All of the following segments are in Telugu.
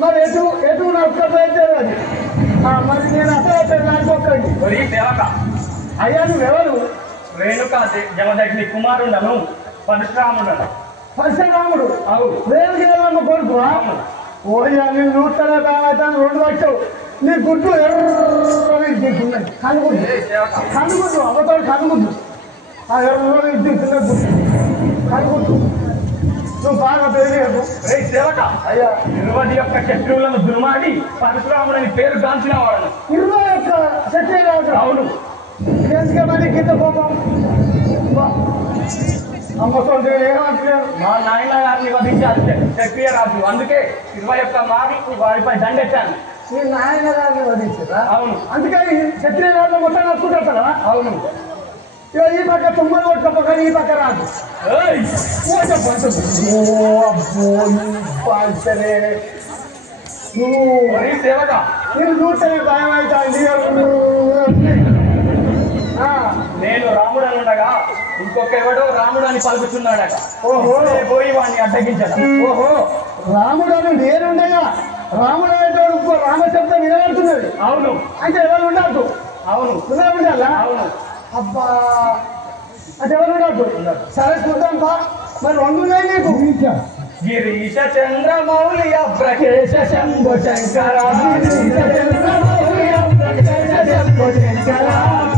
మరి ఎటు ఎటు నష్టపోతే అది మరి నేను అసలు నాకొక్కండి అయ్యా నువ్వెవరు? రేణుకా జమదగ్ని కుమారుండను పరశురాముడను. పరశురాముడు రేణుకేళ్ళమ్మ కొడుకు. ఓయ్యా నేను నూతన కావాలని 2 లక్షలు నీ గుడ్లు ఎర్రగా కనుగుడ్డు కనుగుడ్డు అమ్మతో కనుగుడ్డు ఆ ఎర్రగా ఇద్దిస్తున్న గుడ్డు కనుగుడ్డు నువ్వు బాగా పెరిగేపు. సేవక అయ్యా 21 శత్రువులను దుర్మాడి పరశురాముడని పేరు గాంచిన వాడను. 21 శత్రువులు? అవును. ఎందుకని కింద పోతాం అమ్మతో ఏమంటలేదు. మా నాయన గారిని వధించారు క్షత్రియ రాజు, అందుకే 21 మార్లు వారిపై దండెత్తాను. మీ నాయన గారిని వధించారా? అవును. అందుకని క్షత్రియ రాజు మొత్తం నచ్చుకుంటారా? అవును. ఈ పక్క 9 పక్క ఈ పక్క రాదు. సేవక నేను చూస్తేనే భయం అవుతాండి. నేను రాముడనుండగా ఇంకొక ఎవడో రాముడు అని పలుకుతున్నాడట. ఓహో పోయి వాడిని అడ్డగించాడు. ఓహో రాముడు అని నేనుండగా రాముడు అనేటోడు ఇంకో రామశబ్దం వినబడుతున్నది. అవును. అంటే ఎవరు ఉండద్దు? అవును. నువ్వే ఉండాలా? అవును. అబ్బా అంటే ఎవరు ఉండద్దు? సరే చూద్దాం బా. మరి 2 ఉన్నాయి నీకు. గిరీశ చంద్రమౌళి అభ్రకేశ శంభు శంకర. గిరీశ చంద్రమౌళి అభ్రకేశ శంభు శంకర.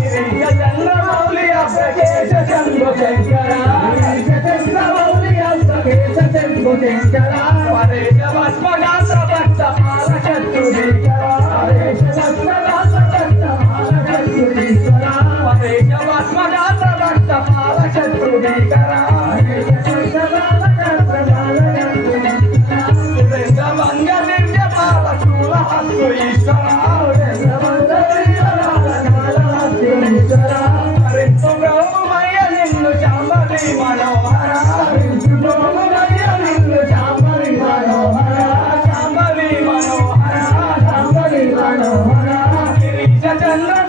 గిరీశ చంద్రమౌళి అభ్రకేశ శంభు శంకర. గిరీశ చంద్రమౌళి అభ్రకేశ శంభు శంకర. పరేశ భస్మగాత్ర భక్త పాల శత్రుధీకర. పరేశ భస్మగాత్ర భక్త పాల శత్రుధీకర. పరేశ భస్మగాత్ర భక్త పాల శత్రుధీకర.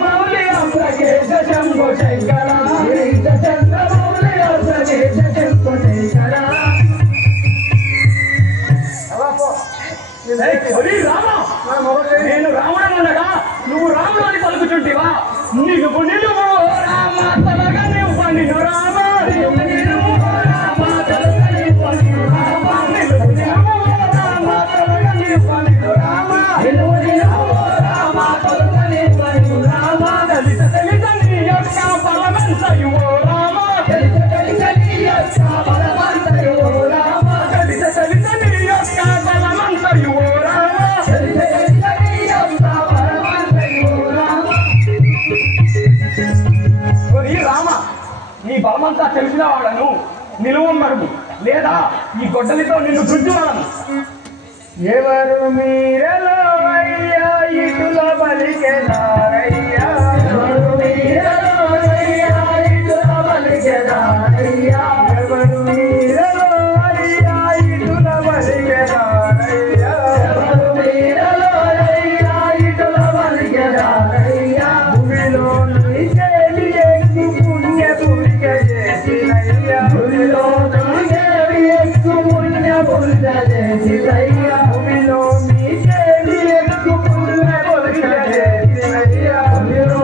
చంద్రమౌళి అభ్రకేశ శంభు శంకర. చంద్రమౌళి అభ్రకేశ శంభు శంకర. నేను రాముడనుండగా నువ్వు రాముడు అని పలుకుచుంటివా? నిలువు నిలువు రామ తలగా నివ్వ నిన్ను రామ. నిలువు నిలువు రామ తలగా నివ్వ నిన్ను రామ. నిలువు నిలువు రామ తలగా నివ్వ నిన్ను రామ. నిలువు నిలువు రామ తలగా నివ్వ నిన్ను రామ. దళిత దళిత నీ యొక్క బలమంతయు ఓ రామ. దళిత దళిత నీ యొక్క బలమంతయు ఓ రామ. దళిత దళిత నీ యొక్క బలమంతయు ఓ రామ. రామ నీ బలమంతా తెలిసిన వాడను నిలువమ్మరుగు, లేదా ఈ గొడ్డలితో నిన్ను గుజ్జువాడను. ఎవరు మీరలో అయ్యా ఇటుల బలికెదారయ్యా. ఎవరు మీరలో అయ్యా ఇటుల బలికెదారయ్యా. ఎవరు మీరలో అయ్యా ఇటుల బలికెదారయ్యా. ఎవరు మీరలో అయ్యా ఇటుల బలికెదారయ్యా. భూమిలో చేలి ఎక్కు పుణ్య పురిక చేసినయ్యా. భూమిలో ఎక్కు పుణ్య పురిక చేసినయ్యా. భూమిలో మీ చేలి ఎక్కు పుణ్య పురిక చేసినయ్యా. భూమిలో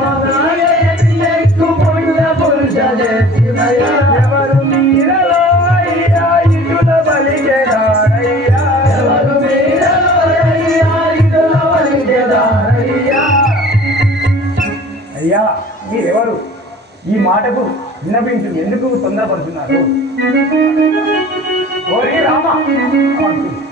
ఎక్కు పుణ్య పురిక చేసినయ్యా. ఎవరు మీరలో అయ్యా ఇటుల బలికెదారయ్యా. ఎవరు మీరలో అయ్యా ఇటుల బలికెదారయ్యా. అయ్యా మీరెవరు? ఈ మాటకు విన్నపించు ఎందుకు తొందరపడుతున్నారు? ఓరి రామ,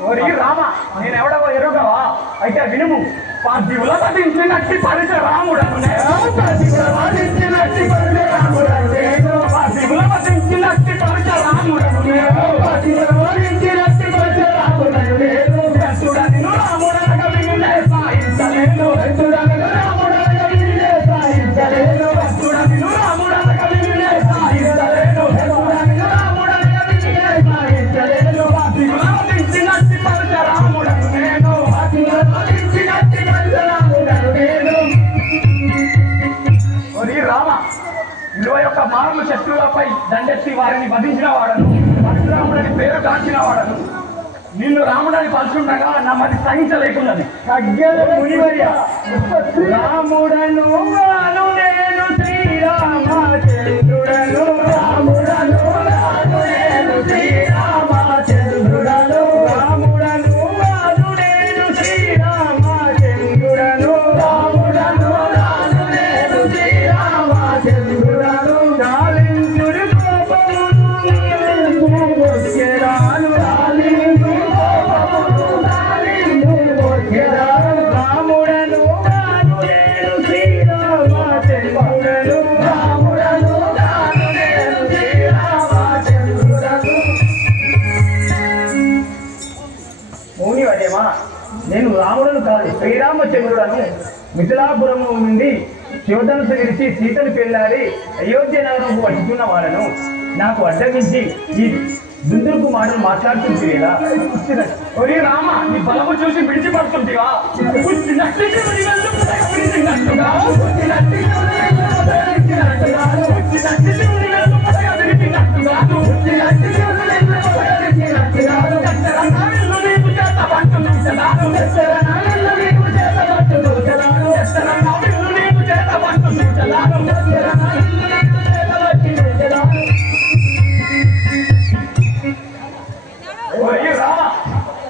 ఓరి రామ, నేనెవడవో ఎరుగవా? అయితే వినుము. పార్థివుల వధించినట్టి పరశురాముడను నేను. పార్థివుల వధించినట్టి పరశురాముడను నేను. పార్థివుల వధించినట్టి పరశురాముడను నేను. పార్థివుల వధించినట్టి పరశురాముడను నేను. భక్తుడను రాముడనగా వినులే సాయించలేను. భక్తుడను రాముడనగా వినులే సాయించలేను. భక్తుడను రాముడనగా వినులే సాయించలేను. భక్తుడను రాముడనగా వినులే సాయించలేను. పార్థివుల వధించినట్టి పరశురాముడను నేను. పార్థివుల వధించినట్టి పరశురాముడను నేను. ఓరి రామ, 21 మార్లు శత్రువులపై దండెత్తి వారిని వధించిన వాడను. పరశురాముడని పేరు కాల్చిన వాడను. నిన్ను రాముడని పలుచుండగా నా మది సహించలేకున్నది. మునివర్య రాముడను గాను నేను శ్రీరామచంద్రుడను రాముడను గాను నేను శ్రీరామచంద్రుడను రాముడను గాను నేను శ్రీరామచంద్రుడను రాముడను గాను నేను శ్రీరామచంద్రుడను చాలించుడు కోపమును వచ్చెరాను రాముడను గాను నేను శ్రీరామచంద్రుడను రాముడను గాను నేను శ్రీరామచంద్రుడను. మౌనివదేమా, నేను రాముడను కాదు శ్రీరామచంద్రుడను. మిథిలాపురం నుండి శివధనుసు విరిచి సీతను పెళ్ళాడి అయోధ్య నగరం పట్టుకున్న వాళ్ళను నాకు అడ్డగించి ఈ దుందురుకు మాటలు మాట్లాడుతుంటేలా ఒరే రామ, నీ బలము చూసి విడిచిపడుతుంటేవా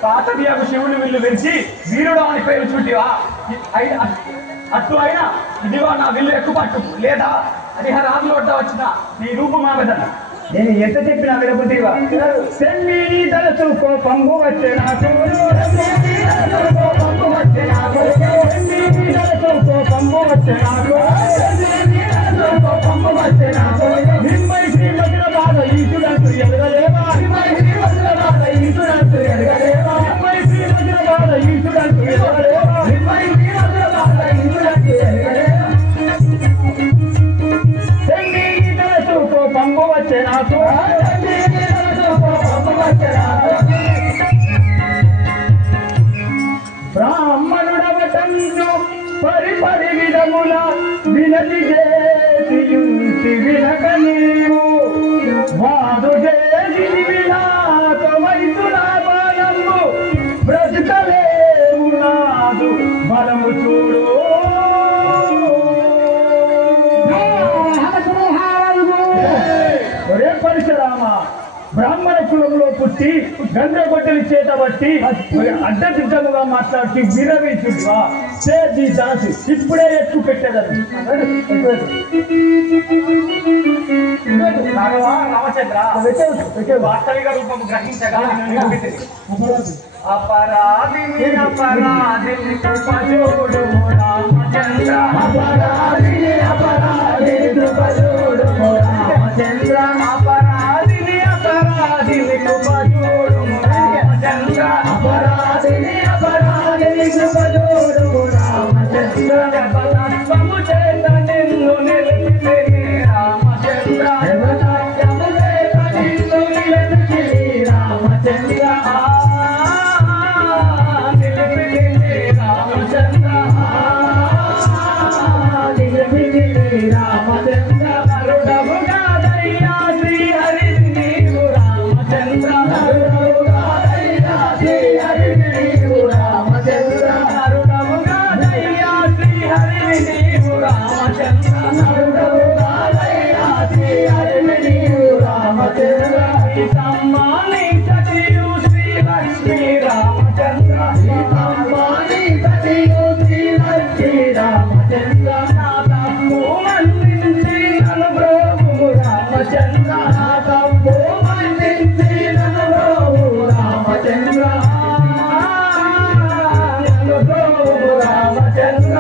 పాతదియాకు శివుని విల్లు విరిచి వీరుడు అని పేరు చుట్టివా? అట్లు అయినా ఇదిగో నా విల్లు ఎక్కుపట్టు, లేదా హరిహరాజులో వద్ద వచ్చిన నీ రూపమాగదన. నేను ఎంత చెప్పినా వినబుద్ధివా? సెమ్మి తలచు కోపంబు వచ్చే నాకు కోపంబు వచ్చే నాకు నిమ్మై శ్రీ మధ్య బాధ ఈసుడంతు ఎదగలేవా నిమ్మై శ్రీ మధ్య బాధ ఈసుడంతు ఎదగలేవా నిమ్మై శ్రీ మధ్య బాధ ఈసుడంతు ఎదగలేవా నిమ్మై శ్రీ మధ్య బాధ ఈసుడంతు ఎదగలేవా సెమ్మి తలచు కోపంబు వచ్చే నాకు బ్రాహ్మణుడవటంచు పరిపరి విధముల వినతి చేసి వినక నీవు వాదు చేసి విలాసమైతులాభాయము బ్రతుకలేము నాదు బలము చూడు. ఒరే పరశురామ, బ్రాహ్మణ కులంలో పుట్టి గండ్రగొడ్డలి చేత బట్టి అడ్డదిడ్డముగా మాట్లాడుతూ విరవించుడువా? చేతి తనసు ఇప్పుడే ఎక్కువ పెట్టేదని రామచంద్ర వాస్తవిక రూపం గ్రహించగా అపరాధిని అపరాధిని కృపజోడు రామచంద్ర అపరాధిని అపరాధిని కృపజోడు రామచంద్ర అపరాధిని అపరాధిని కృపజోడు రామచంద్ర అపరాధిని అపరాధిని కృపజోడు రామచంద్ర బలత్వము చేత నిన్ను నిలిపితే రామచంద్ర బలత్వము చేత నిన్ను నిలిపితే రామచంద్ర రామచంద్ర కరుడముగా దయ్యా శ్రీ హరి నీవు రామచంద్ర కరుడముగా దయ్యా శ్రీ హరి నీవు రామచంద్ర కరుడముగా దయ్యా శ్రీ హరి నీవు రామచంద్ర కరుడముగా దయ్యా శ్రీ హరి నీవు రామచంద్ర సమ్మాని సతియు శ్రీ లక్ష్మీ రామచంద్ర సమ్మాని సతియు శ్రీ లక్ష్మీ రామచంద్ర రామచంద్ర తప్పు మన్నించి నన్ను బ్రోవు రామచంద్ర నన్ను బ్రోవు రామచంద్ర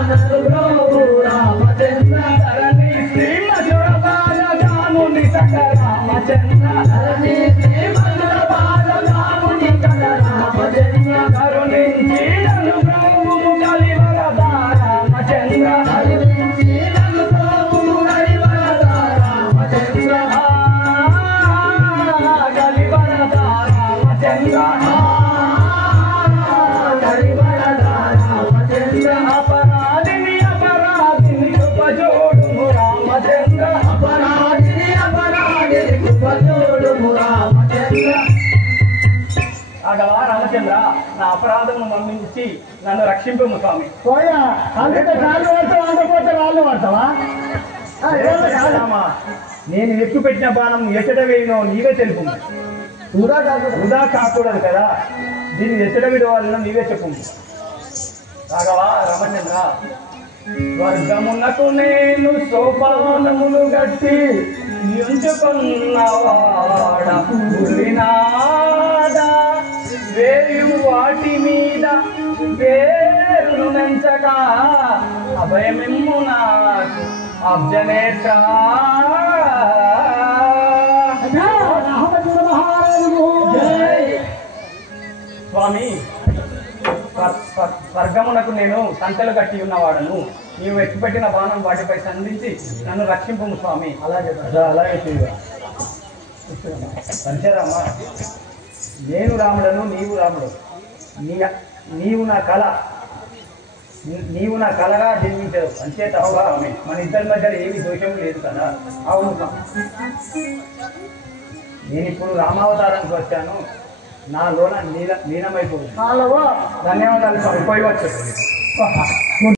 నన్ను బ్రోవు రామచంద్ర ధరణి శ్రీ మధుర బాలగాముని సక రామచంద్ర రాఘవ రామచంద్ర నా అపరాధమును మన్నించి నన్ను రక్షింపము స్వామి. పోయా అందుకే కాళ్ళు పడతావా అంకపోతే రాళ్ళు పడతావా? రామా, నేను ఎక్కువ పెట్టిన బాణం ఎచ్చట వేయనో నీవే తెలుపు. వృధా కాకూడదు కదా, దీన్ని ఎచ్చట విడవాలనో నీవే చెప్పు. రాఘవ రామచంద్ర, స్వర్గమునకు నేను సోపానములు గట్టి ఎంచుకున్నవాడ పురినాద వేయు వాటి మీద వేరును నంచగా అభయమిమ్ము నాకు అబ్జనేత్ర. స్వామి, స్వర్గమునకు నేను సంతలు కట్టి ఉన్నవాడను. నీవు ఎత్తిపెట్టిన బాణం వాటిపై సంధించి నన్ను రక్షింపు స్వామి. అలాగే పంచరామ, నేను రాముడను, నీవు రాముడు. నీవు నా కలగా జన్మించావు అంతే తప్ప మన ఇద్దరి మధ్య ఏమి దోషం లేదు కదా. అవును, నేను ఇప్పుడు రామావతారానికి వచ్చాను. నా లోన లీనమైపోయింది. ధన్యవాదాలు స్వామి. పోయి వచ్చు.